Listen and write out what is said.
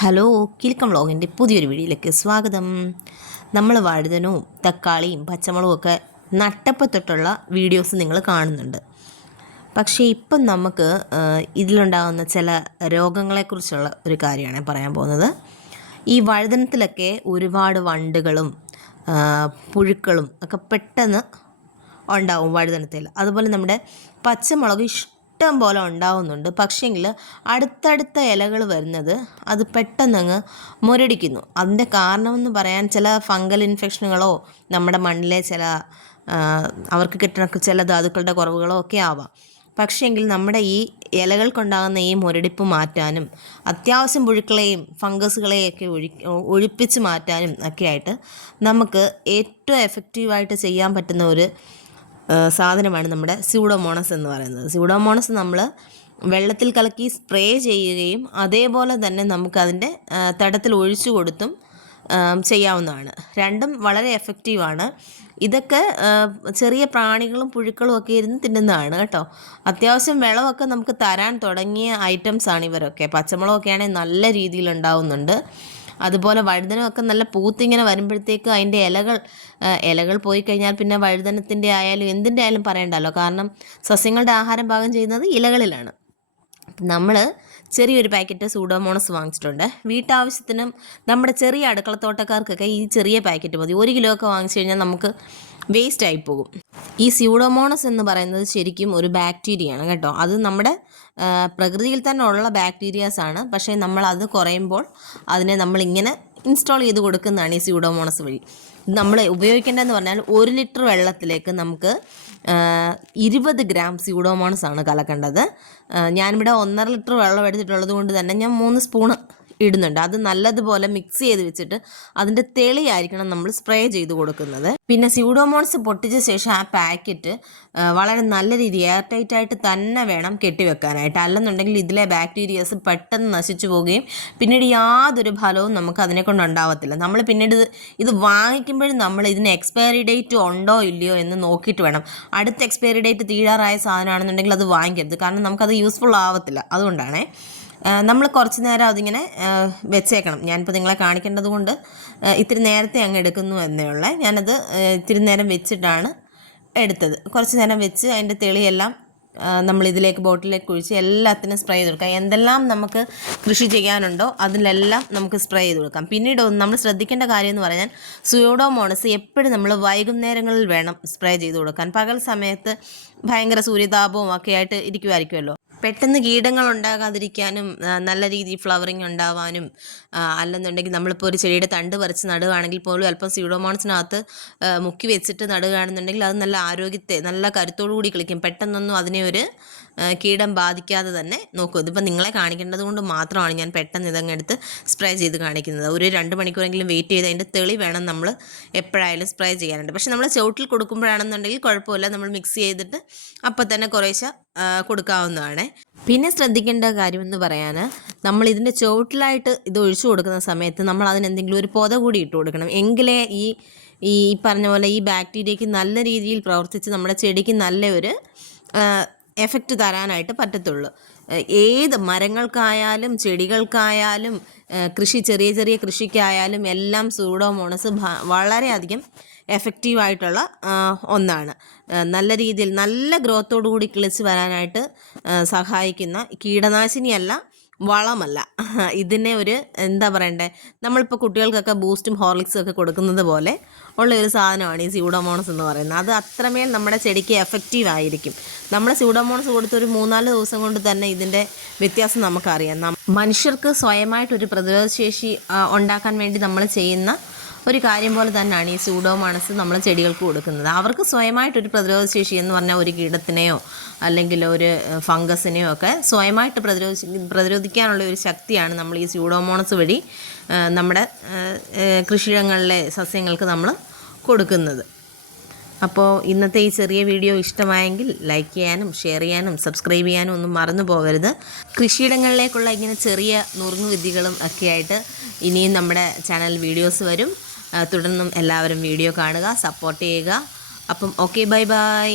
Hello, Kilukkam വ്ളോഗിൻ്റെ പുതിയൊരു വീഡിയോയിലേക്ക് സ്വാഗതം. നമ്മൾ വഴുതനവും തക്കാളിയും പച്ചമുളകും ഒക്കെ നട്ടപ്പോൾ തൊട്ടുള്ള വീഡിയോസ് നിങ്ങൾ കാണുന്നുണ്ട്. പക്ഷേ ഇപ്പം നമുക്ക് ഇതിലുണ്ടാകുന്ന ചില രോഗങ്ങളെക്കുറിച്ചുള്ള ഒരു കാര്യമാണ് പറയാൻ പോകുന്നത്. ഈ വഴുതനത്തിലൊക്കെ ഒരുപാട് വണ്ടുകളും പുഴുക്കളും ഒക്കെ പെട്ടെന്ന് ഉണ്ടാവും വഴുതനത്തിൽ. അതുപോലെ നമ്മുടെ പച്ചമുളക് ഇഷ്ടം പോലെ ഉണ്ടാവുന്നുണ്ട്. പക്ഷേങ്കിൽ അടുത്തടുത്ത ഇലകൾ വരുന്നത് അത് പെട്ടെന്നങ്ങ് മുരടിക്കുന്നു. അതിൻ്റെ കാരണമെന്ന് പറയാൻ ചില ഫംഗൽ ഇൻഫെക്ഷനുകളോ നമ്മുടെ മണ്ണിലെ ചില അവർക്ക് കിട്ടുന്ന ചില ധാതുക്കളുടെ കുറവുകളോ ഒക്കെ ആവാം. പക്ഷേങ്കിൽ നമ്മുടെ ഈ ഇലകൾക്കുണ്ടാകുന്ന ഈ മുരടിപ്പ് മാറ്റാനും അത്യാവശ്യം പുഴുക്കളെയും ഫംഗസുകളെയൊക്കെ ഒഴിപ്പിച്ച് മാറ്റാനും ഒക്കെ ആയിട്ട് നമുക്ക് ഏറ്റവും എഫക്റ്റീവായിട്ട് ചെയ്യാൻ പറ്റുന്ന ഒരു സാധനമാണ് നമ്മുടെ സ്യൂഡോമോണസ് എന്ന് പറയുന്നത്. സ്യൂഡോമോണസ് നമ്മൾ വെള്ളത്തിൽ കലക്കി സ്പ്രേ ചെയ്യുകയും അതേപോലെ തന്നെ നമുക്കതിൻ്റെ തടത്തിൽ ഒഴിച്ചു കൊടുത്തും ചെയ്യാവുന്നതാണ്. രണ്ടും വളരെ എഫക്റ്റീവാണ്. ഇതൊക്കെ ചെറിയ പ്രാണികളും പുഴുക്കളും ഒക്കെ ഇരുന്ന് തിന്നുന്നതാണ് കേട്ടോ. അത്യാവശ്യം വിളവൊക്കെ നമുക്ക് തരാൻ തുടങ്ങിയ ഐറ്റംസാണ് ഇവരൊക്കെ. പച്ചമുളകൊക്കെ ആണെങ്കിൽ നല്ല രീതിയിൽ ഉണ്ടാവുന്നുണ്ട്. അതുപോലെ വഴുതനമൊക്കെ നല്ല പൂത്തിങ്ങനെ വരുമ്പോഴത്തേക്ക് അതിൻ്റെ ഇലകൾ പോയി കഴിഞ്ഞാൽ പിന്നെ വഴുതനത്തിൻ്റെ ആയാലും എന്തിൻ്റെ ആയാലും പറയണ്ടല്ലോ. കാരണം സസ്യങ്ങളുടെ ആഹാരം പാകം ചെയ്യുന്നത് ഇലകളിലാണ്. നമ്മൾ ചെറിയൊരു പാക്കറ്റ് സൂഡോമോണസ് വാങ്ങിച്ചിട്ടുണ്ട്. വീട്ടാവശ്യത്തിനും നമ്മുടെ ചെറിയ അടുക്കളത്തോട്ടക്കാർക്കൊക്കെ ഈ ചെറിയ പാക്കറ്റ് മതി. 1 കിലോ ഒക്കെ വാങ്ങിച്ചു കഴിഞ്ഞാൽ നമുക്ക് വേസ്റ്റ് ആയി പോകും. ഈ സ്യൂഡോമോണസ് എന്ന് പറയുന്നത് ശരിക്കും ഒരു ബാക്ടീരിയയാണ് കേട്ടോ. അത് നമ്മുടെ പ്രകൃതിയിൽ തന്നെ ഉള്ള ബാക്ടീരിയാസാണ്. പക്ഷേ നമ്മളത് കുറയുമ്പോൾ അതിനെ നമ്മളിങ്ങനെ ഇൻസ്റ്റാൾ ചെയ്ത് കൊടുക്കുന്നതാണ് ഈ സ്യൂഡോമോണസ് വഴി. നമ്മൾ ഉപയോഗിക്കേണ്ടതെന്ന് പറഞ്ഞാൽ 1 ലിറ്റർ വെള്ളത്തിലേക്ക് നമുക്ക് 20 ഗ്രാം സ്യൂഡോമോണസ് ആണ് കലക്കേണ്ടത്. ഞാനിവിടെ 1.5 ലിറ്റർ വെള്ളം എടുത്തിട്ടുള്ളത് കൊണ്ട് തന്നെ ഞാൻ 3 സ്പൂണ് ഇടുന്നുണ്ട്. അത് നല്ലതുപോലെ മിക്സ് ചെയ്ത് വെച്ചിട്ട് അതിൻ്റെ തെളിയായിരിക്കണം നമ്മൾ സ്പ്രേ ചെയ്ത് കൊടുക്കുന്നത്. പിന്നെ സ്യൂഡോമോണസ് പൊട്ടിച്ച ശേഷം ആ പാക്കറ്റ് വളരെ നല്ല രീതിയിൽ എയർ ടൈറ്റ് ആയിട്ട് തന്നെ വേണം കെട്ടിവെക്കാനായിട്ട്. അല്ലെന്നുണ്ടെങ്കിൽ ഇതിലെ ബാക്ടീരിയസ് പെട്ടെന്ന് നശിച്ചു പോവുകയും പിന്നീട് യാതൊരു ഫലവും നമുക്ക് അതിനെ കൊണ്ട് ഉണ്ടാവത്തില്ല. നമ്മൾ പിന്നീട് ഇത് വാങ്ങിക്കുമ്പോഴും നമ്മൾ ഇതിന് എക്സ്പയറി ഡേറ്റ് ഉണ്ടോ ഇല്ലയോ എന്ന് നോക്കിയിട്ട് വേണം. അടുത്ത എക്സ്പയറി ഡേറ്റ് തീരാറായ സാധനമാണെന്നുണ്ടെങ്കിൽ അത് വാങ്ങിക്കരുത്. കാരണം നമുക്കത് യൂസ്ഫുൾ ആവത്തില്ല. അതുകൊണ്ടാണേ നമ്മൾ കുറച്ച് നേരം അതിങ്ങനെ വെച്ചേക്കണം. ഞാനിപ്പോൾ നിങ്ങളെ കാണിക്കേണ്ടത് കൊണ്ട് ഇത്തിരി നേരത്തെ അങ്ങ് എടുക്കുന്നു എന്നേ ഉള്ളേ. ഞാനത് ഇത്തിരി നേരം വെച്ചിട്ടാണ് എടുത്തത്. കുറച്ച് നേരം വെച്ച് അതിൻ്റെ തെളിയെല്ലാം നമ്മളിതിലേക്ക് ബോട്ടിലേക്ക് ഒഴിച്ച് എല്ലാത്തിനും സ്പ്രേ ചെയ്ത് കൊടുക്കാം. എന്തെല്ലാം നമുക്ക് കൃഷി ചെയ്യാനുണ്ടോ അതിലെല്ലാം നമുക്ക് സ്പ്രേ ചെയ്ത് കൊടുക്കാം. പിന്നീട് നമ്മൾ ശ്രദ്ധിക്കേണ്ട കാര്യം എന്ന് പറഞ്ഞാൽ സ്യൂഡോമോണസ് എപ്പോഴും നമ്മൾ വൈകുന്നേരങ്ങളിൽ വേണം സ്പ്രേ ചെയ്ത് കൊടുക്കാൻ. പകൽ സമയത്ത് ഭയങ്കര സൂര്യതാപവും ഒക്കെ ആയിട്ട് ഇരിക്കുമായിരിക്കുമല്ലോ. പെട്ടെന്ന് കീടങ്ങൾ ഉണ്ടാകാതിരിക്കാനും നല്ല രീതിയിൽ ഫ്ലവറിങ് ഉണ്ടാവാനും അല്ലെന്നുണ്ടെങ്കിൽ നമ്മളിപ്പോൾ ഒരു ചെടിയുടെ തണ്ട് പറിച്ച് നടുകയാണെങ്കിൽ പോലും അല്പം സ്യൂഡോമോണസിനകത്ത് മുക്കി വെച്ചിട്ട് നടുകയാണെന്നുണ്ടെങ്കിൽ അത് നല്ല ആരോഗ്യത്തെ നല്ല കരുത്തോടു കൂടി കളിക്കും. പെട്ടെന്നൊന്നും അതിനെ ഒരു കീടം ബാധിക്കാതെ തന്നെ നോക്കും. ഇതിപ്പോൾ നിങ്ങളെ കാണിക്കേണ്ടത് കൊണ്ട് മാത്രമാണ് ഞാൻ പെട്ടെന്ന് ഇതങ്ങ് എടുത്ത് സ്പ്രേ ചെയ്ത് കാണിക്കുന്നത്. ഒരു 2 മണിക്കൂറെങ്കിലും വെയിറ്റ് ചെയ്ത് അതിൻ്റെ തെളി വേണം നമ്മൾ എപ്പോഴായാലും സ്പ്രേ ചെയ്യാനുണ്ട്. പക്ഷെ നമ്മൾ ചുവട്ടിൽ കൊടുക്കുമ്പോഴാണെന്നുണ്ടെങ്കിൽ കുഴപ്പമില്ല, നമ്മൾ മിക്സ് ചെയ്തിട്ട് അപ്പം തന്നെ കുറേശ്ശെ കൊടുക്കാവുന്നതാണ്. പിന്നെ ശ്രദ്ധിക്കേണ്ട കാര്യമെന്ന് പറയാൻ, നമ്മൾ ഇതിൻ്റെ ചുവട്ടിലായിട്ട് ഇത് ഒഴിച്ചു കൊടുക്കുന്ന സമയത്ത് നമ്മൾ അതിനെന്തെങ്കിലും ഒരു പൊത കൂടി ഇട്ട് കൊടുക്കണം. എങ്കിലേ ഈ പറഞ്ഞ പോലെ ഈ ബാക്ടീരിയയ്ക്ക് നല്ല രീതിയിൽ പ്രവർത്തിച്ച് നമ്മുടെ ചെടിക്ക് നല്ല ഒരു എഫക്റ്റ് തരാനായിട്ട് പറ്റത്തുള്ളൂ. ഏത് മരങ്ങൾക്കായാലും ചെടികൾക്കായാലും ചെറിയ ചെറിയ കൃഷിക്കായാലും എല്ലാം സ്യൂഡോമോണസ് വളരെയധികം എഫക്റ്റീവായിട്ടുള്ള ഒന്നാണ്. നല്ല രീതിയിൽ നല്ല ഗ്രോത്തോടു കൂടി കിളിച്ച് വരാനായിട്ട് സഹായിക്കുന്ന കീടനാശിനിയല്ല, വളമല്ല. ഇതിനെ ഒരു എന്താ പറയണ്ടേ, നമ്മളിപ്പോൾ കുട്ടികൾക്കൊക്കെ ബൂസ്റ്റും ഹോർലിക്സും ഒക്കെ കൊടുക്കുന്നത് പോലെ ഉള്ള ഒരു സാധനമാണ് ഈ സ്യൂഡോമോണസ് എന്ന് പറയുന്നത്. അത് അത്രമേൽ നമ്മുടെ ചെടിക്ക് എഫക്റ്റീവ് ആയിരിക്കും. നമ്മൾ സ്യൂഡോമോണസ് കൊടുത്തൊരു 3-4 ദിവസം കൊണ്ട് തന്നെ ഇതിൻ്റെ വ്യത്യാസം നമുക്കറിയാം. മനുഷ്യർക്ക് സ്വയമായിട്ടൊരു പ്രതിരോധശേഷി ഉണ്ടാക്കാൻ വേണ്ടി നമ്മൾ ചെയ്യുന്ന ഒരു കാര്യം പോലെ തന്നെയാണ് ഈ സ്യൂഡോമോണസ് നമ്മൾ ചെടികൾക്ക് കൊടുക്കുന്നത്. അവർക്ക് സ്വയമായിട്ടൊരു പ്രതിരോധശേഷി എന്ന് പറഞ്ഞാൽ ഒരു കീടത്തിനെയോ അല്ലെങ്കിൽ ഒരു ഫംഗസിനെയോ ഒക്കെ സ്വയമായിട്ട് പ്രതിരോധിക്കാനുള്ള ഒരു ശക്തിയാണ് നമ്മൾ ഈ സ്യൂഡോമോണസ് വഴി നമ്മുടെ കൃഷിയിടങ്ങളിലെ സസ്യങ്ങൾക്ക് നമ്മൾ കൊടുക്കുന്നത്. അപ്പോൾ ഇന്നത്തെ ഈ ചെറിയ വീഡിയോ ഇഷ്ടമായെങ്കിൽ ലൈക്ക് ചെയ്യാനും ഷെയർ ചെയ്യാനും സബ്സ്ക്രൈബ് ചെയ്യാനും ഒന്നും മറന്നു പോകരുത്. കൃഷിയിടങ്ങളിലേക്കുള്ള ഇങ്ങനെ ചെറിയ നുറുങ്ങുവിദ്യകളും ഒക്കെയായിട്ട് ഇനിയും നമ്മുടെ ചാനൽ വീഡിയോസ് വരും. തുടർന്നും എല്ലാവരും വീഡിയോ കാണുക, സപ്പോർട്ട് ചെയ്യുക. അപ്പം ഓക്കെ, ബൈ ബൈ.